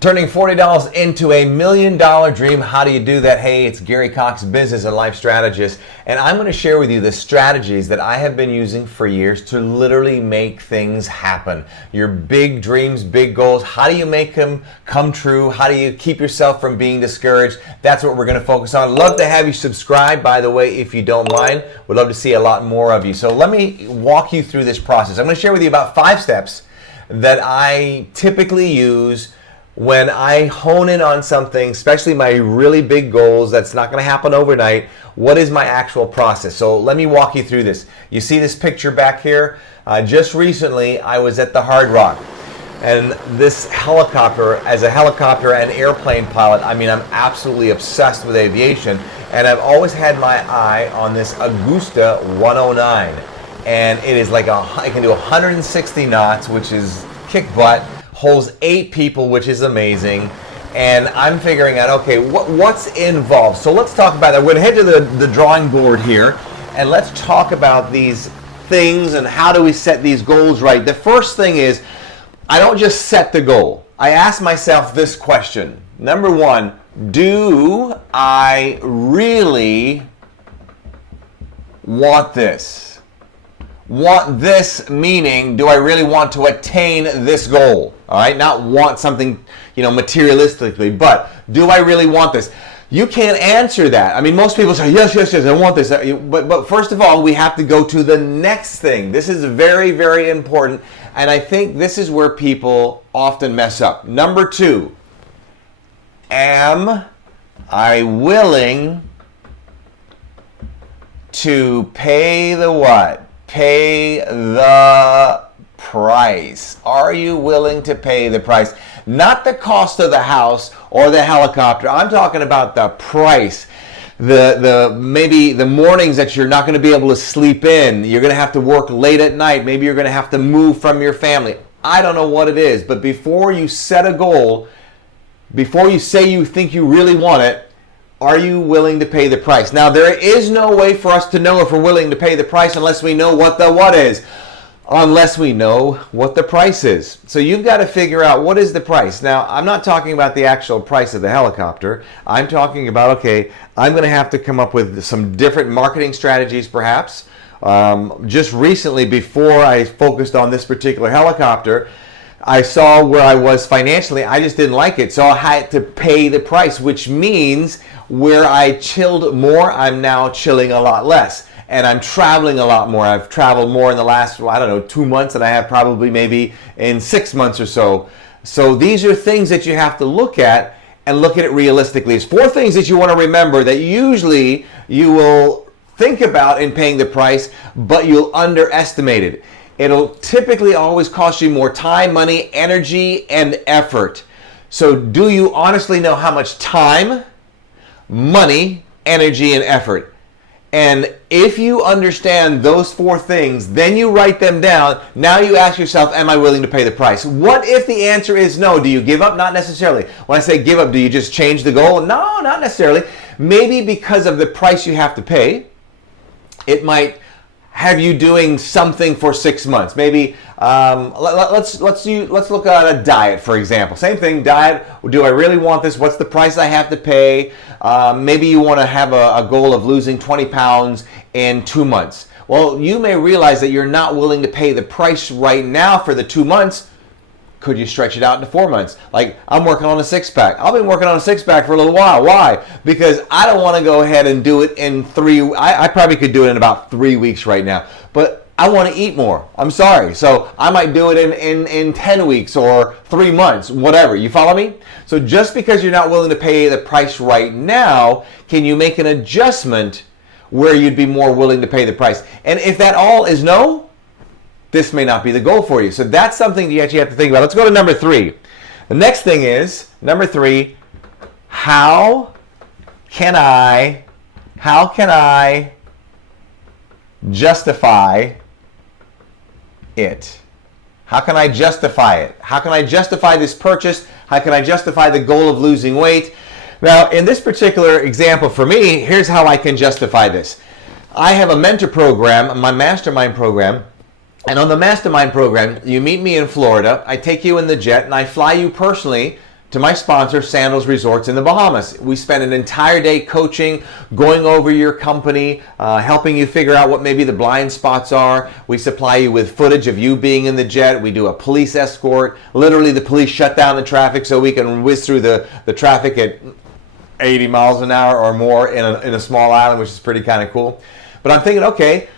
Turning $40 into $1 million dream. How do you do that? Hey, it's Gary Cox, business and life strategist, and I'm going to share with you the strategies that I have been using for years to literally make things happen. Your big dreams, big goals, how do you make them come true? How do you keep yourself from being discouraged? That's what we're going to focus on. Love to have you subscribe, by the way, if you don't mind. Would love to see a lot more of you. So let me walk you through this process. I'm going to share with you about 5 steps that I typically use when I hone in on something, especially my really big goals that's not going to happen overnight. What is my actual process? So let me walk you through this. You see this picture back here? Just recently, I was at the Hard Rock. And this helicopter, as a helicopter and airplane pilot, I mean, I'm absolutely obsessed with aviation. And I've always had my eye on this Agusta 109. And it is like, it can do 160 knots, which is kick butt. Holds 8 people, which is amazing. And I'm figuring out, okay, what's involved? So let's talk about that. We're going to head to the drawing board here, and let's talk about these things and how do we set these goals right. The first thing is, I don't just set the goal. I ask myself this question. Number 1, do I really want this? Want this meaning, do I really want to attain this goal? All right, not want something, materialistically, but do I really want this? You can't answer that. I mean, most people say, yes, I want this. But first of all, we have to go to the next thing. This is very, very important. And I think this is where people often mess up. Number 2, am I willing to pay the what? Pay the price. Are you willing to pay the price? Not the cost of the house or the helicopter. I'm talking about the price. Maybe the mornings that you're not going to be able to sleep in. You're going to have to work late at night. Maybe you're going to have to move from your family. I don't know what it is, but before you set a goal, before you say you think you really want it, are you willing to pay the price? Now, there is no way for us to know if we're willing to pay the price unless we know what the what is. Unless we know what the price is. So you've got to figure out what is the price. Now, I'm not talking about the actual price of the helicopter. I'm talking about, okay, I'm going to have to come up with some different marketing strategies perhaps. Just recently, before I focused on this particular helicopter, I saw where I was financially. I just didn't like it. So I had to pay the price, which means where I chilled more, I'm now chilling a lot less. And I'm traveling a lot more. I've traveled more in the last, 2 months than I have probably maybe in 6 months or so. So these are things that you have to look at and look at it realistically. It's 4 things that you want to remember that usually you will think about in paying the price, but you'll underestimate it. It'll typically always cost you more time, money, energy, and effort. So do you honestly know how much time, money, energy, and effort? And if you understand those 4 things, then you write them down. Now you ask yourself, am I willing to pay the price? What if the answer is no? Do you give up? Not necessarily. When I say give up, do you just change the goal? No, not necessarily. Maybe because of the price you have to pay, it might have you doing something for 6 months. Maybe let's look at a diet, for example. Same thing, diet. Do I really want this? What's the price I have to pay? Maybe you want to have a goal of losing 20 pounds in 2 months. Well, you may realize that you're not willing to pay the price right now for the 2 months. Could you stretch it out into 4 months? Like, I'm working on a 6-pack. I've been working on a 6-pack for a little while. Why? Because I don't want to go ahead and do it in 3. I probably could do it in about 3 weeks right now. But I want to eat more. I'm sorry. So I might do it in 10 weeks or 3 months, whatever. You follow me? So just because you're not willing to pay the price right now, can you make an adjustment where you'd be more willing to pay the price? And if that all is no, this may not be the goal for you. So that's something you actually have to think about. Let's go to number 3. The next thing is, number 3, how can I justify it? How can I justify it? How can I justify this purchase? How can I justify the goal of losing weight? Now, in this particular example for me, here's how I can justify this. I have a mentor program, my mastermind program. And on the mastermind program, you meet me in Florida, I take you in the jet, and I fly you personally to my sponsor, Sandals Resorts in the Bahamas. We spend an entire day coaching, going over your company, helping you figure out what maybe the blind spots are. We supply you with footage of you being in the jet. We do a police escort. Literally, the police shut down the traffic so we can whiz through the traffic at 80 miles an hour or more in a small island, which is pretty kind of cool. But I'm thinking, okay,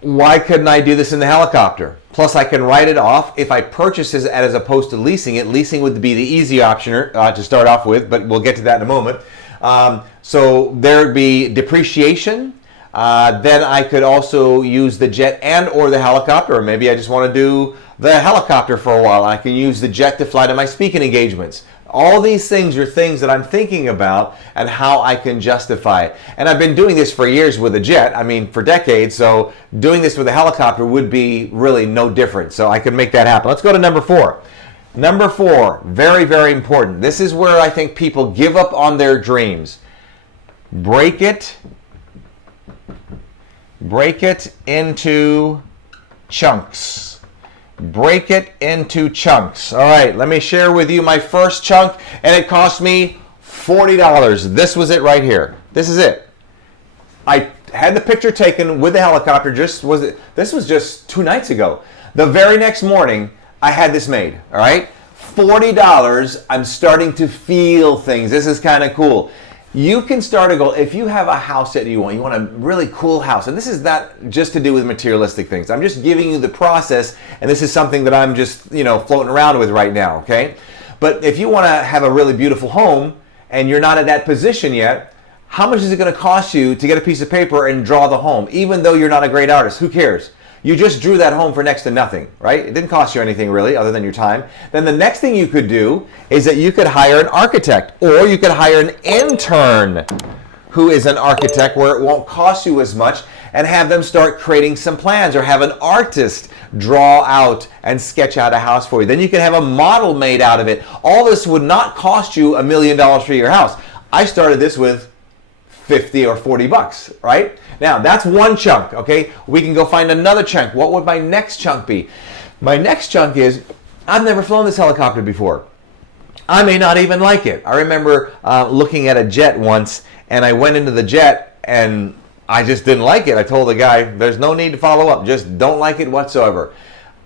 why couldn't I do this in the helicopter? Plus, I can write it off if I purchase it as opposed to leasing it. Leasing would be the easy option to start off with, but we'll get to that in a moment. So there'd be depreciation. Then I could also use the jet and or the helicopter, or maybe I just want to do the helicopter for a while. I can use the jet to fly to my speaking engagements. All these things are things that I'm thinking about and how I can justify it. And I've been doing this for years with a jet, for decades, so doing this with a helicopter would be really no different. So I could make that happen. Let's go to number 4. Number 4, very, very important. This is where I think people give up on their dreams. Break it into chunks. Break it into chunks. All right, let me share with you my first chunk, and it cost me $40. This was it right here. This is it. I had the picture taken with the helicopter. This was just 2 nights ago. The very next morning, I had this made. All right, $40. I'm starting to feel things. This is kind of cool. You can start a goal. If you have a house that you want a really cool house, and this is not just to do with materialistic things. I'm just giving you the process, and this is something that I'm just, floating around with right now, okay? But if you want to have a really beautiful home, and you're not at that position yet, how much is it going to cost you to get a piece of paper and draw the home? Even though you're not a great artist, who cares? You just drew that home for next to nothing, right? It didn't cost you anything really other than your time. Then the next thing you could do is that you could hire an architect, or you could hire an intern who is an architect where it won't cost you as much, and have them start creating some plans, or have an artist draw out and sketch out a house for you. Then you can have a model made out of it. All this would not cost you $1 million for your house. I started this with $50 or $40, right? Now, that's one chunk, okay? We can go find another chunk. What would my next chunk be? My next chunk is, I've never flown this helicopter before. I may not even like it. I remember looking at a jet once, and I went into the jet, and I just didn't like it. I told the guy, there's no need to follow up. Just don't like it whatsoever.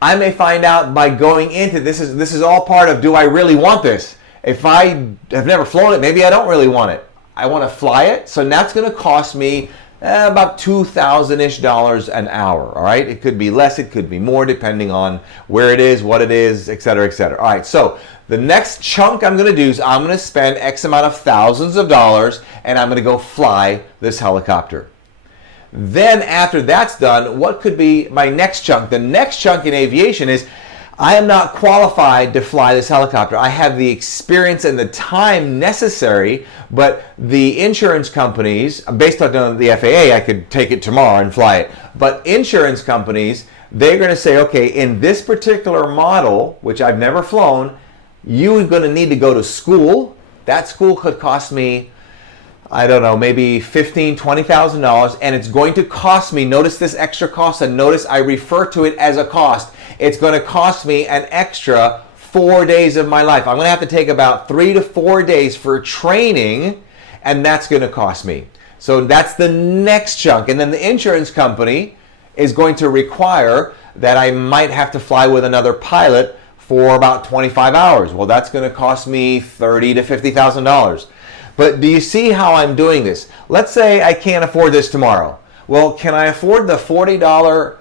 I may find out by going into this is all part of, do I really want this? If I have never flown it, maybe I don't really want it. I want to fly it, so that's going to cost me about $2,000-ish an hour, all right? It could be less, it could be more, depending on where it is, what it is, et cetera, et cetera. All right, so the next chunk I'm going to do is I'm going to spend X amount of thousands of dollars, and I'm going to go fly this helicopter. Then after that's done, what could be my next chunk? The next chunk in aviation is, I am not qualified to fly this helicopter. I have the experience and the time necessary, but the insurance companies, based on the FAA, I could take it tomorrow and fly it. But insurance companies, they're going to say, okay, in this particular model, which I've never flown, you're going to need to go to school. That school could cost me, I don't know, maybe $15,000, $20,000, and it's going to cost me, notice this extra cost, and notice I refer to it as a cost. It's going to cost me an extra 4 days of my life. I'm going to have to take about 3 to 4 days for training, and that's going to cost me. So that's the next chunk. And then the insurance company is going to require that I might have to fly with another pilot for about 25 hours. Well, that's going to cost me $30,000 to $50,000. But do you see how I'm doing this? Let's say I can't afford this tomorrow. Well, can I afford the $40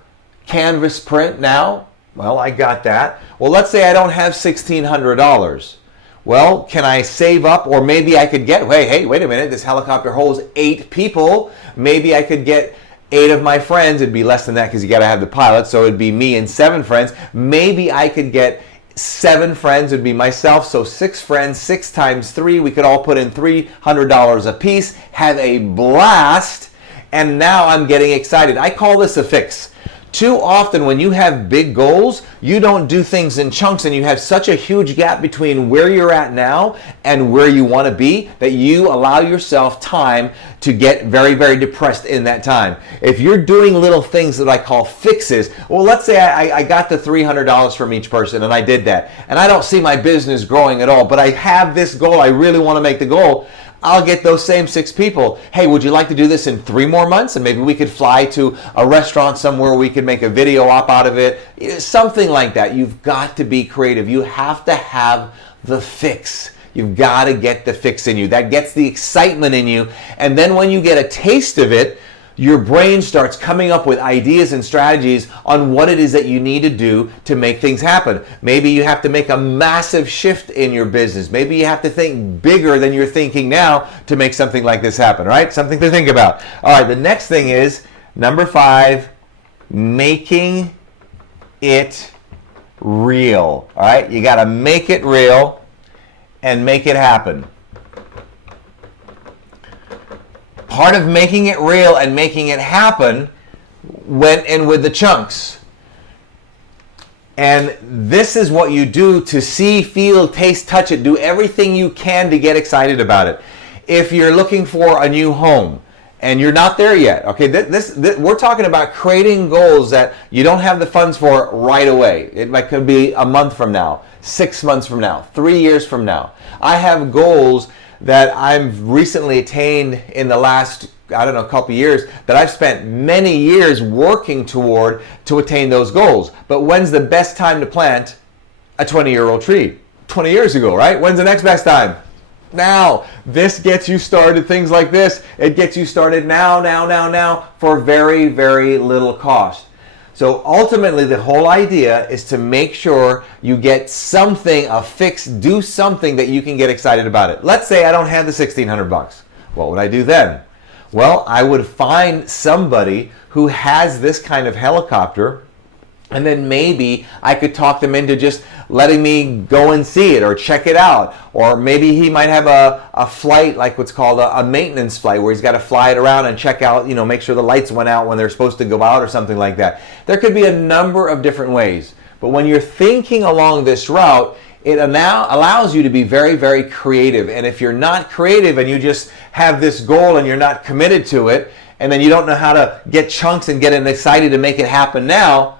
canvas print now? Well, I got that. Well, let's say I don't have $1,600. Well, can I save up? Or maybe I could get, hey, wait a minute, this helicopter holds 8 people. Maybe I could get 8 of my friends. It'd be less than that because you got to have the pilot, so it'd be me and 7 friends. Maybe I could get 7 friends, would be myself, so 6 friends, 6 times 3, we could all put in $300 a piece, have a blast, and now I'm getting excited. I call this a fix. Too often when you have big goals, you don't do things in chunks, and you have such a huge gap between where you're at now and where you want to be that you allow yourself time to get very, very depressed in that time. If you're doing little things that I call fixes, well, let's say I got the $300 from each person and I did that, and I don't see my business growing at all, but I have this goal, I really want to make the goal. I'll get those same 6 people. Hey, would you like to do this in 3 more months? And maybe we could fly to a restaurant somewhere. We could make a video op out of it. Something like that. You've got to be creative. You have to have the fix. You've got to get the fix in you. That gets the excitement in you. And then when you get a taste of it, your brain starts coming up with ideas and strategies on what it is that you need to do to make things happen. Maybe you have to make a massive shift in your business. Maybe you have to think bigger than you're thinking now to make something like this happen, right? Something to think about. All right, the next thing is, number 5, making it real. All right, you got to make it real and make it happen. Part of making it real and making it happen went in with the chunks. And this is what you do to see, feel, taste, touch it. Do everything you can to get excited about it. If you're looking for a new home and you're not there yet, okay, this we're talking about creating goals that you don't have the funds for right away. It could be a month from now, 6 months from now, 3 years from now. I have goals that I've recently attained in the last, couple years, that I've spent many years working toward to attain those goals. But when's the best time to plant a 20-year-old tree? 20 years ago, right? When's the next best time? Now. This gets you started, things like this. It gets you started now, for very, very little cost. So ultimately, the whole idea is to make sure you get something, a fix, do something that you can get excited about it. Let's say I don't have the $1,600. What would I do then? Well, I would find somebody who has this kind of helicopter, and then maybe I could talk them into just letting me go and see it or check it out. Or maybe he might have a flight, like what's called a maintenance flight, where he's got to fly it around and check out, make sure the lights went out when they're supposed to go out or something like that. There could be a number of different ways. But when you're thinking along this route, it now allows you to be very, very creative. And if you're not creative and you just have this goal and you're not committed to it, and then you don't know how to get chunks and get excited to make it happen now,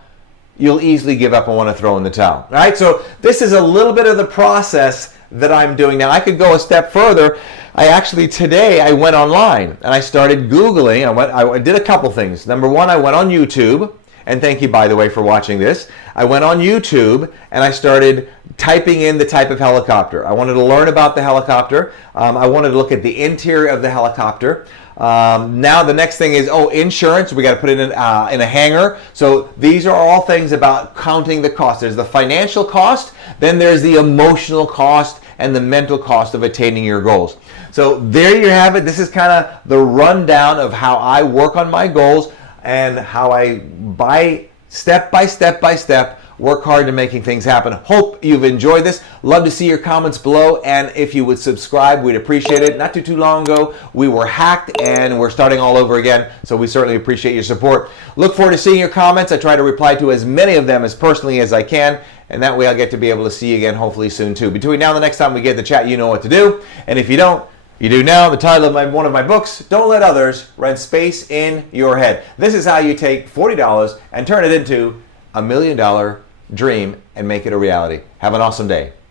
you'll easily give up and want to throw in the towel. All right, so this is a little bit of the process that I'm doing now. I could go a step further. Today I went online and I started Googling. I did a couple things. Number 1, I went on YouTube, and thank you, by the way, for watching this. I went on YouTube and I started typing in the type of helicopter. I wanted to learn about the helicopter. I wanted to look at the interior of the helicopter. Now the next thing is, insurance. We got to put it in a hangar. So these are all things about counting the cost. There's the financial cost, then there's the emotional cost and the mental cost of attaining your goals. So there you have it. This is kind of the rundown of how I work on my goals and how I, step by step, work hard to making things happen. Hope you've enjoyed this. Love to see your comments below, and if you would subscribe, we'd appreciate it. Not too long ago, we were hacked and we're starting all over again, so we certainly appreciate your support. Look forward to seeing your comments. I try to reply to as many of them as personally as I can, and that way I'll get to be able to see you again hopefully soon too. Between now and the next time we get the chat, you know what to do, and if you don't, you do now. The title of one of my books, Don't Let Others Rent Space in Your Head. This is how you take $40 and turn it into $1 million dream and make it a reality. Have an awesome day.